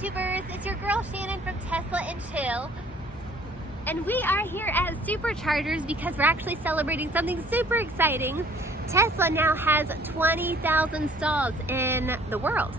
YouTubers, it's your girl Shannon from Tesla and Chill, and we are here at Superchargers because we're actually celebrating something super exciting. Tesla now has 20,000 stalls in the world.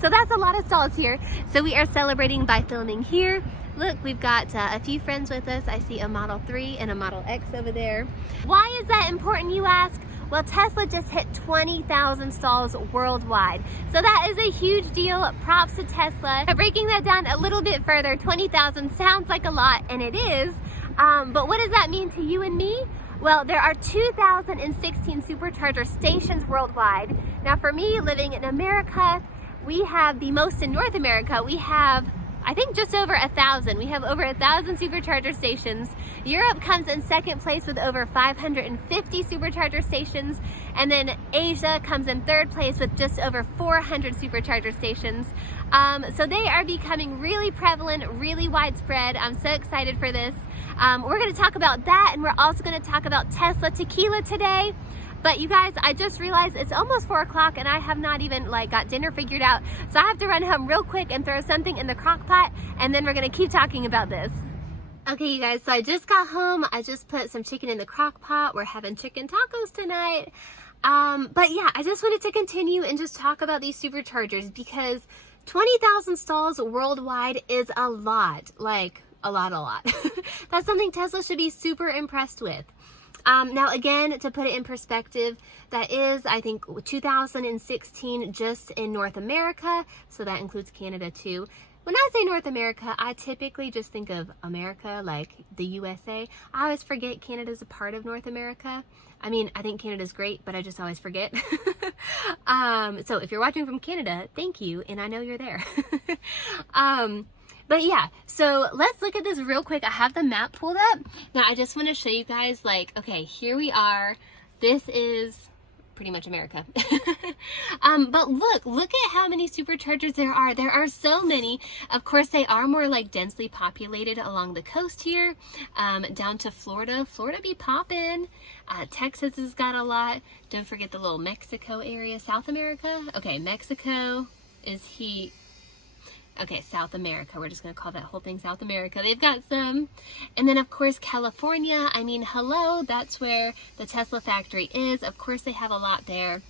So that's a lot of stalls here. So we are celebrating by filming here. Look, we've got a few friends with us. I see a Model 3 and a Model X over there. Why is that important, you ask? Well, Tesla just hit 20,000 stalls worldwide. So that is a huge deal. Props to Tesla. Breaking that down a little bit further, 20,000 sounds like a lot, and it is. But what does that mean to you and me? Well, there are 2,016 Supercharger stations worldwide. Now for me, living in America, we have the most in North America. We have, I think, just over 1,000. We have over 1,000 Supercharger stations. Europe comes in second place with over 550 Supercharger stations. And then Asia comes in third place with just over 400 Supercharger stations. So they are becoming really prevalent, really widespread. I'm so excited for this. We're gonna talk about that, and we're also gonna talk about Tesla Tequila today. But you guys, I just realized it's almost 4 o'clock and I have not even got dinner figured out. So I have to run home real quick and throw something in the crock pot, and then we're gonna keep talking about this. Okay, you guys, so I just got home. I just put some chicken in the crock pot. We're having chicken tacos tonight. But yeah, I just wanted to continue and just talk about these Superchargers because 20,000 stalls worldwide is a lot, like a lot. That's something Tesla should be super impressed with. Now again, to put it in perspective, that is, I think, 2016 just in North America, so that includes Canada too. When I say North America, I typically just think of America, like the USA. I always forget Canada's a part of North America. I mean, I think Canada's great, but I just always forget. So if you're watching from Canada, thank you, and I know you're there. But yeah, so let's look at this real quick. I have the map pulled up. Now I just want to show you guys, okay, here we are. This is pretty much America. But look at how many Superchargers there are. There are so many. Of course, they are more densely populated along the coast here, down to Florida. Florida be poppin'. Texas has got a lot. Don't forget the little Mexico area. South America. Okay, Mexico is heat. Okay, South America. We're just going to call that whole thing South America. They've got some. And then, of course, California. I mean, hello, that's where the Tesla factory is. Of course, they have a lot there.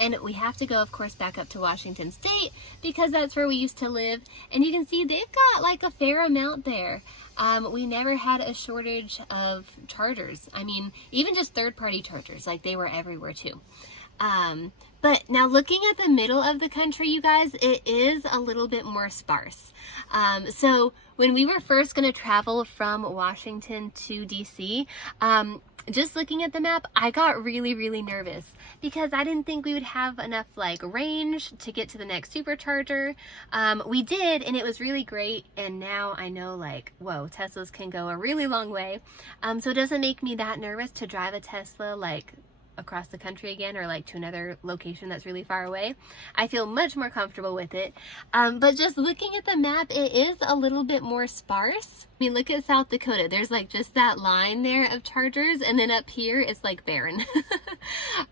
And we have to go, of course, back up to Washington State because that's where we used to live. And you can see they've got a fair amount there. We never had a shortage of chargers. I mean, even just third-party chargers, they were everywhere too. But now looking at the middle of the country, you guys, it is a little bit more sparse. So when we were first going to travel from Washington to DC, just looking at the map, I got really nervous because I didn't think we would have enough range to get to the next Supercharger. We did, and it was really great. And now I know whoa, Teslas can go a really long way. So it doesn't make me that nervous to drive a Tesla across the country again, or to another location that's really far away. I feel much more comfortable with it. But just looking at the map, it is a little bit more sparse. I mean, look at South Dakota. There's just that line there of chargers, and then up here it's barren.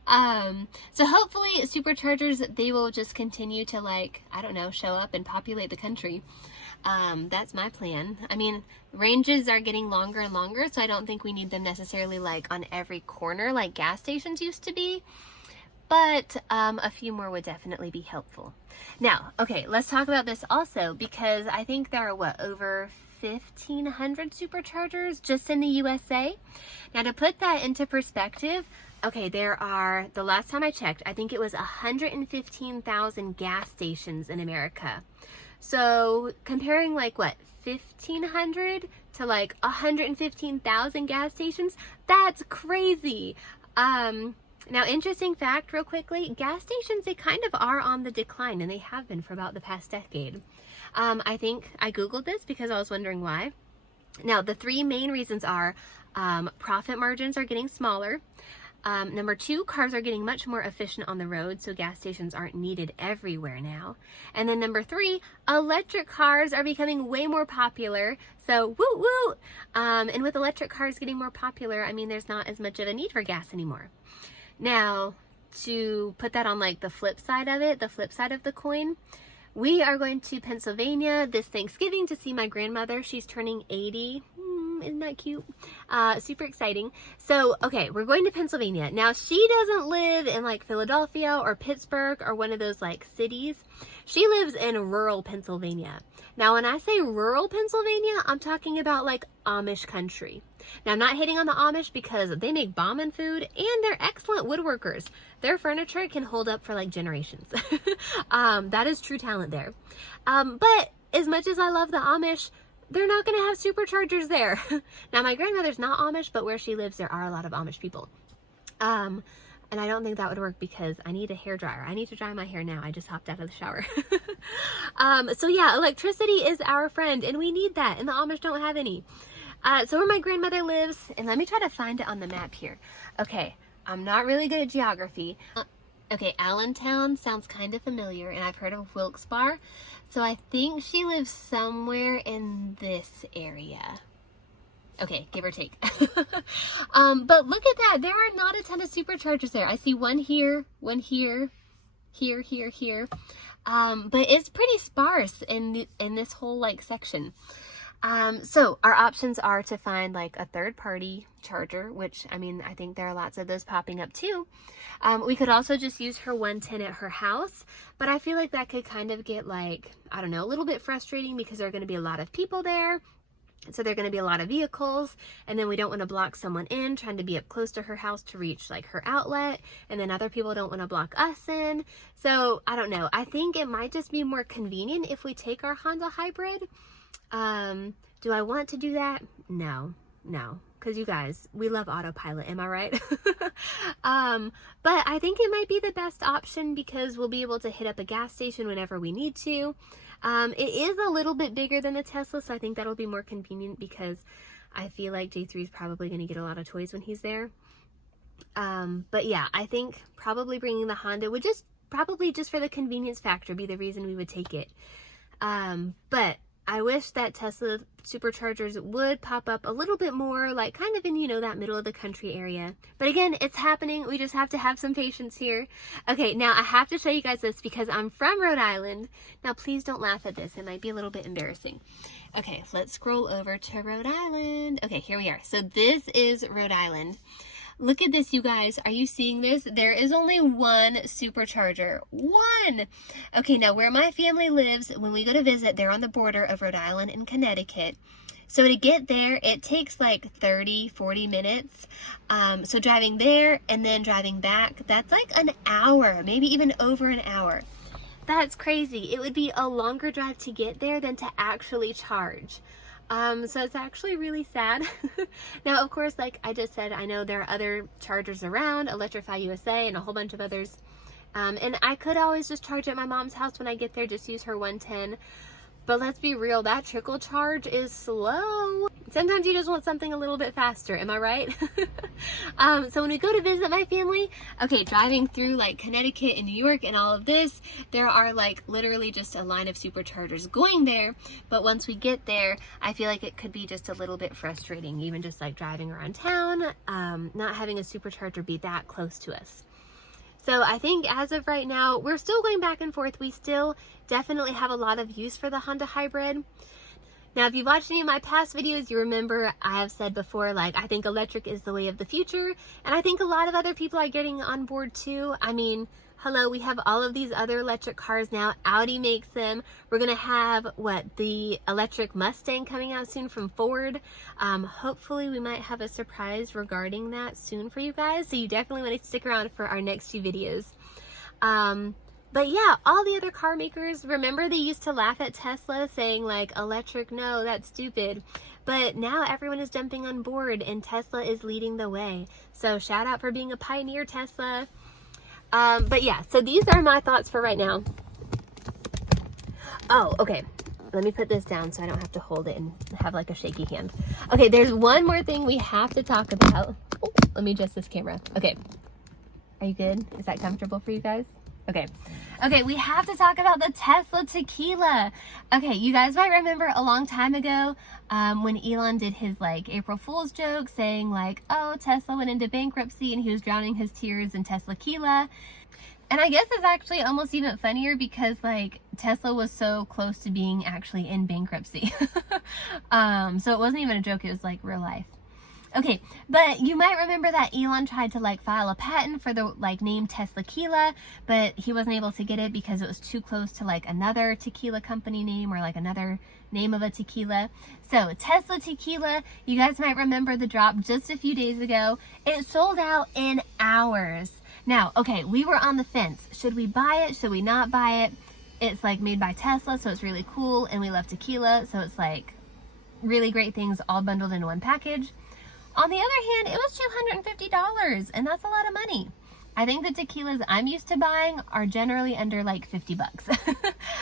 So hopefully Superchargers, they will just continue to I don't know, show up and populate the country. That's my plan. I mean, ranges are getting longer and longer, so I don't think we need them necessarily on every corner like gas stations used to be, but a few more would definitely be helpful. Now, okay, let's talk about this also because I think there are over 1,500 Superchargers just in the USA. Now, to put that into perspective, okay, there are, the last time I checked, I think it was 115,000 gas stations in America. So comparing 1,500 to 115,000 gas stations, that's crazy. Now, interesting fact real quickly, gas stations, they kind of are on the decline, and they have been for about the past decade. I think I Googled this because I was wondering why. Now, the 3 main reasons are profit margins are getting smaller. Number 2, cars are getting much more efficient on the road, so gas stations aren't needed everywhere now. And then number 3, electric cars are becoming way more popular, so woo woo! And with electric cars getting more popular, I mean, there's not as much of a need for gas anymore. Now, to put that on the flip side of it, the flip side of the coin, We are going to Pennsylvania this Thanksgiving to see my grandmother. She's turning 80. Isn't that cute? Super exciting. So, okay, we're going to Pennsylvania. Now, she doesn't live in like Philadelphia or Pittsburgh or one of those like cities. She lives in rural Pennsylvania. Now, when I say rural Pennsylvania, I'm talking about like Amish country. Now, I'm not hating on the Amish because they make bombing food and they're excellent woodworkers. Their furniture can hold up for like generations. That is true talent there. But as much as I love the Amish, they're not going to have superchargers there. Now, my grandmother's not Amish, but where she lives, there are a lot of Amish people. And I don't think that would work because I need a hairdryer. I need to dry my hair now. I just hopped out of the shower. So yeah, electricity is our friend and we need that. And the Amish don't have any. So where my grandmother lives, and let me try to find it on the map here. Okay, I'm not really good at geography. Okay, Allentown sounds kind of familiar and I've heard of Wilkes-Barre. So I think she lives somewhere in this area. Okay, give or take. But look at that. There are not a ton of superchargers there. I see one here, here. But it's pretty sparse in this whole like section. So our options are to find like a third-party charger, which I mean, I think there are lots of those popping up too. We could also just use her 110 at her house, but I feel like that could kind of get like, I don't know, a little bit frustrating because there are going to be a lot of people there. So there are going to be a lot of vehicles, and then we don't want to block someone in trying to be up close to her house to reach like her outlet, and then other people don't want to block us in. So I don't know. I think it might just be more convenient if we take our Honda Hybrid. Do I want to do that? No, because you guys, we love autopilot, am I right? But I think it might be the best option because we'll be able to hit up a gas station whenever we need to. It is a little bit bigger than the Tesla, so I think that'll be more convenient because I feel like J3 is probably going to get a lot of toys when he's there. But yeah, I think probably bringing the Honda would probably just for the convenience factor be the reason we would take it. But I wish that Tesla superchargers would pop up a little bit more, like kind of in, you know, that middle of the country area. But again, it's happening. We just have to have some patience here. Okay, now I have to show you guys this because I'm from Rhode Island. Now, please don't laugh at this. It might be a little bit embarrassing. Okay, let's scroll over to Rhode Island. Okay, here we are. So this is Rhode Island. Look at this, you guys. Are you seeing this? There is only one supercharger. One! Okay, now where my family lives, when we go to visit, they're on the border of Rhode Island and Connecticut. So to get there, it takes like 30, 40 minutes. So driving there and then driving back, that's like an hour, maybe even over an hour. That's crazy. It would be a longer drive to get there than to actually charge. So it's actually really sad. Now, of course, like I just said, I know there are other chargers around, Electrify USA and a whole bunch of others. And I could always just charge at my mom's house when I get there, just use her 110. But let's be real, that trickle charge is slow. Sometimes you just want something a little bit faster, am I right? So when we go to visit my family, okay, driving through like Connecticut and New York and all of this, there are like literally just a line of superchargers going there. But once we get there, I feel like it could be just a little bit frustrating, even just like driving around town, not having a supercharger be that close to us. So I think as of right now, we're still going back and forth. We still definitely have a lot of use for the Honda Hybrid. Now, if you've watched any of my past videos, you remember I have said before, like, I think electric is the way of the future. And I think a lot of other people are getting on board too. I mean, hello, we have all of these other electric cars now. Audi makes them. We're going to have, the electric Mustang coming out soon from Ford. Hopefully we might have a surprise regarding that soon for you guys. So you definitely want to stick around for our next few videos. But yeah, all the other car makers, remember they used to laugh at Tesla saying like, electric, no, that's stupid. But now everyone is jumping on board and Tesla is leading the way. So shout out for being a pioneer, Tesla. But yeah, so these are my thoughts for right now. Oh, okay. Let me put this down so I don't have to hold it and have like a shaky hand. Okay, there's one more thing we have to talk about. Oh, let me adjust this camera. Okay. Are you good? Is that comfortable for you guys? Okay. Okay, we have to talk about the Tesla Tequila. Okay, you guys might remember a long time ago when Elon did his like April Fool's joke saying like, oh, Tesla went into bankruptcy and he was drowning his tears in Tesla Tequila. And I guess it's actually almost even funnier because like Tesla was so close to being actually in bankruptcy. So it wasn't even a joke, it was like real life. Okay, but you might remember that Elon tried to like file a patent for the like name Tequila, but he wasn't able to get it because it was too close to like another tequila company name or like another name of a tequila. So Tesla Tequila, you guys might remember the drop just a few days ago. It sold out in hours. Now, okay, we were on the fence. Should we buy it? Should we not buy it? It's like made by Tesla, so it's really cool, and we love tequila, so it's like really great things all bundled into one package. On the other hand, it was $250, and that's a lot of money. I think the tequilas I'm used to buying are generally under like 50 bucks.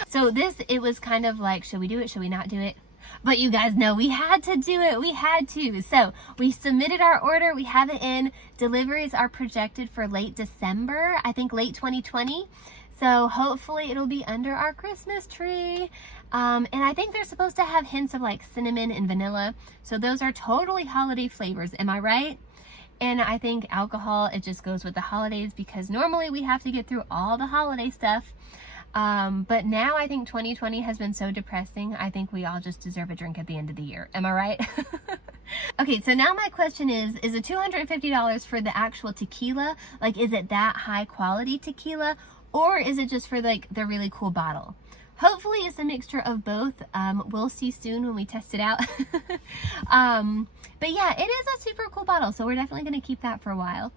So this, it was kind of like, should we do it? Should we not do it? But you guys know we had to do it. We had to. So we submitted our order. We have it in. Deliveries are projected for late December, I think late 2020. So hopefully it'll be under our Christmas tree. And I think they're supposed to have hints of like cinnamon and vanilla. So those are totally holiday flavors. Am I right? And I think alcohol, it just goes with the holidays because normally we have to get through all the holiday stuff. But now I think 2020 has been so depressing. I think we all just deserve a drink at the end of the year. Am I right? Okay, so now my question is it $250 for the actual tequila? Like, is it that high quality tequila? Or is it just for like the really cool bottle? Hopefully it's a mixture of both. We'll see soon when we test it out. But yeah, it is a super cool bottle, so we're definitely going to keep that for a while.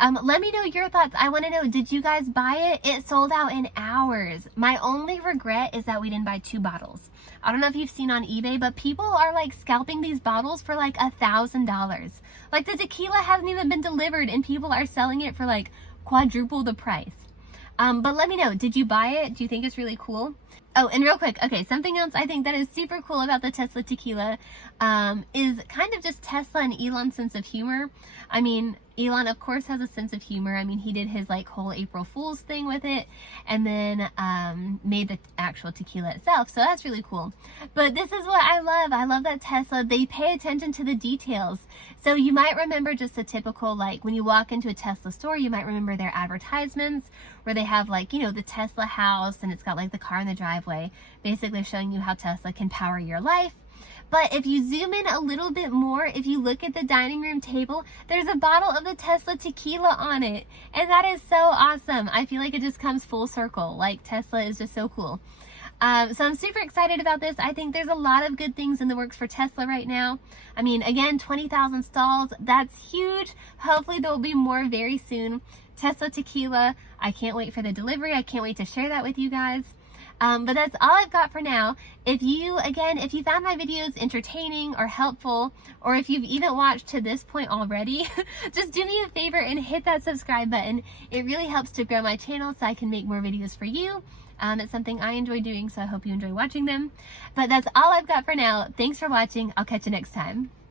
Let me know your thoughts. I want to know, did you guys buy it? It sold out in hours. My only regret is that we didn't buy 2 bottles. I don't know if you've seen on eBay, but people are like scalping these bottles for like $1,000. Like the tequila hasn't even been delivered and people are selling it for like quadruple the price. But let me know, did you buy it? Do you think it's really cool? Oh, and real quick, okay, something else I think that is super cool about the Tesla Tequila is kind of just Tesla and Elon's sense of humor. I mean, Elon, of course, has a sense of humor. I mean, he did his like whole April Fool's thing with it and then made the actual tequila itself. So that's really cool. But this is what I love. I love that Tesla, they pay attention to the details. So you might remember just a typical, like when you walk into a Tesla store, you might remember their advertisements where they have like, you know, the Tesla house and it's got like the car in the driveway, basically showing you how Tesla can power your life. But if you zoom in a little bit more, if you look at the dining room table, there's a bottle of the Tesla tequila on it. And that is so awesome. I feel like it just comes full circle. Like Tesla is just so cool. So I'm super excited about this. I think there's a lot of good things in the works for Tesla right now. I mean, again, 20,000 stalls, that's huge. Hopefully there will be more very soon. Tesla Tequila, I can't wait for the delivery. I can't wait to share that with you guys. But that's all I've got for now. If you found my videos entertaining or helpful, or if you've even watched to this point already, just do me a favor and hit that subscribe button. It really helps to grow my channel so I can make more videos for you. It's something I enjoy doing, so I hope you enjoy watching them. But that's all I've got for now. Thanks for watching. I'll catch you next time.